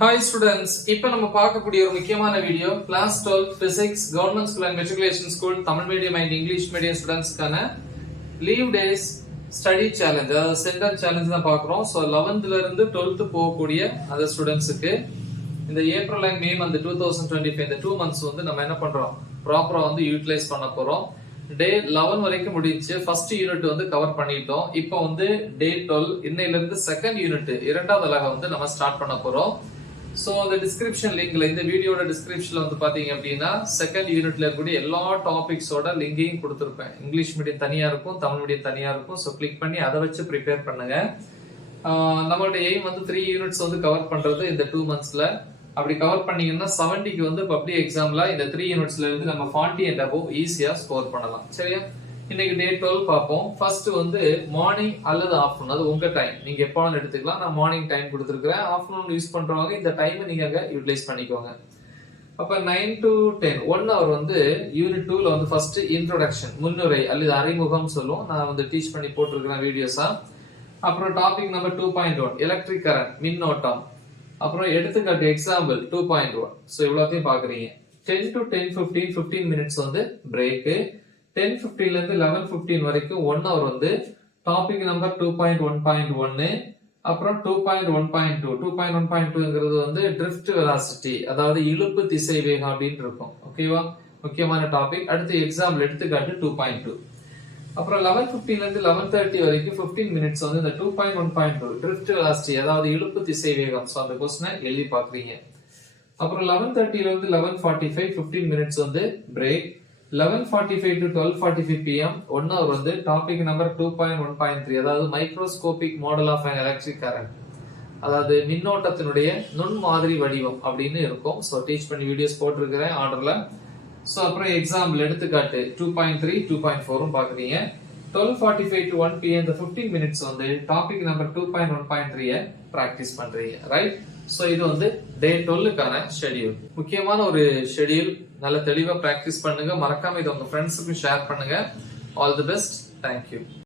Hi students, இப்போ நம்ம பார்க்கக்கூடிய ஒரு முக்கியமான video class 12 physics government school and matriculation school Tamil medium and English medium ஸ்டூடெண்ட்ஸ்க்கான லீவ் டேஸ் ஸ்டடி சேலஞ்ச், அதாவது சென்டர் சேலஞ்ச் தான் பார்க்குறோம். ஸோ 11th இருந்து 12th போகக்கூடிய அந்த ஸ்டூடெண்ட்ஸுக்கு இந்த ஏப்ரல் அண்ட் மே மந்த் 2025 இந்த 2 months வந்து நம்ம என்ன பண்றோம், ப்ராப்பரா வந்து யூட்டிலைஸ் பண்ண போறோம். டே 11 வரைக்கும் முடிஞ்சு ஃபர்ஸ்ட் யூனிட் வந்து கவர் பண்ணிட்டோம். இப்போ வந்து டே 12 இன்னையில இருந்து செகண்ட் யூனிட் இரண்டாவது அலகை வந்து நம்ம ஸ்டார்ட் பண்ண போறோம். சோ அந்த டிஸ்கிரிப்ஷன் லிங்க்ல, இந்த வீடியோட டிஸ்கிரிப்ஷன்ல வந்து பாத்தீங்க அப்படின்னா செகண்ட் யூனிட்ல இருக்கக்கூடிய எல்லா டாபிக்ஸோட லிங்கையும் கொடுத்துருப்பேன். இங்கிலீஷ் மீடியம் தனியா இருக்கும், தமிழ் மீடியம் தனியா இருக்கும். ஸோ கிளிக் பண்ணி அதை வச்சு ப்ரிப்பேர் பண்ணுங்க. நம்மளோட எய்ம் வந்து 3 யூனிட்ஸ் வந்து கவர் பண்றது இந்த 2 monthsல. அப்படி கவர் பண்ணீங்கன்னா 70க்கு வந்து பப்ளிக் எக்ஸாம்ல இந்த 3 யூனிட்ஸ்ல இருந்து நம்ம 40 and above ஈஸியா ஸ்கோர் பண்ணலாம். சரியா? இன்னைக்கு டே 12 பார்ப்போம். ஃபர்ஸ்ட் வந்து மார்னிங் அல்லது ஆஃப்டர்நூன், அது உங்க டைம், நீங்க எப்போ வேணாலும் எடுத்துக்கலாம். நான் மார்னிங் டைம் கொடுத்துருக்கேன். ஆஃப்டர்நூன் யூஸ் பண்றவங்க இந்த டைம் நீங்க அங்க யூட்டிலைஸ் பண்ணிக்கோங்க. அப்ப 9 to 10 1 hour வந்து யூனிட் 2ல வந்து ஃபர்ஸ்ட் இன்ட்ரோடக்ஷன், முன்னுரை அல்லது அறிமுகம் சொல்லுவோம். நான் வந்து டீச் பண்ணி போட்டிருக்கிறேன் வீடியோஸா. அப்புறம் டாபிக் நம்பர் 2.1 எலக்ட்ரிக் கரண்ட், மின்னோட்டம். அப்புறம் எடுத்துக்காட்டு எக்ஸாம்பிள் 2.1. ஸோ இவ்வளோத்தையும் பாக்குறீங்க. 10 to 10:15 15 மினிட்ஸ் வந்து பிரேக்கு. 10:15 இருந்து 11:15 வரைக்கும் 1 hour வந்து டாபிக் நம்பர் 2.1.1. அப்புறம் 2.1.2 2.1.2ங்கிறது வந்து ட்ரிஃப்ட் வெலாசிட்டி, அதாவது இழுப்பு திசை வேகம் அப்படின்னு இருக்கும். ஓகேவா? முக்கியமான டாபிக். அடுத்து எக்ஸாம்பிள் எடுத்துக்காட்டு 2.2. அப்புறம் 11:15 இருந்து 11:30 வரைக்கும் 15 மினிட்ஸ் வந்து இந்த 2.1.2 ட்ரிஃப்ட் வெலாசிட்டி, அதாவது இழுப்பு திசை வேகம். ஸோ அந்த கொஸ்டினை எழுதி பாக்குறீங்க. அப்புறம் 11:30 இருந்து 11:45 15 மினிட்ஸ் வந்து பிரேக். 11:45 to 12:45 PM 1 hour வந்து டாபிக் நம்பர் 2.1.3, அதாவது microscopic model of an electric current, அதாவது மின்னோட்டத்தினுடைய நுண்மாதிரி வடிவம் அப்படின்னு இருக்கும். ஸோ டீச் பண்ணி வீடியோஸ் போட்டிருக்கிறேன் ஆர்டர்ல. ஸோ அப்புறம் எக்ஸாம்பிள் எடுத்துக்காட்டு 2.3 2.4 பாக்குறீங்க. 12:45 to 1 PM இந்த 15 மினிட்ஸ் வந்து டாபிக் நம்பர் 2.1.3 பிராக்டிஸ் பண்றீங்க. ரைட்? சோ இது வந்து டே 12க்கான ஷெட்யூல். முக்கியமான ஒரு ஷெட்யூல். நல்ல தெளிவா பிராக்டிஸ் பண்ணுங்க. மறக்காம இதை உங்க ஃப்ரெண்ட்ஸுக்கும் ஷேர் பண்ணுங்க. All the best. தேங்க்யூ.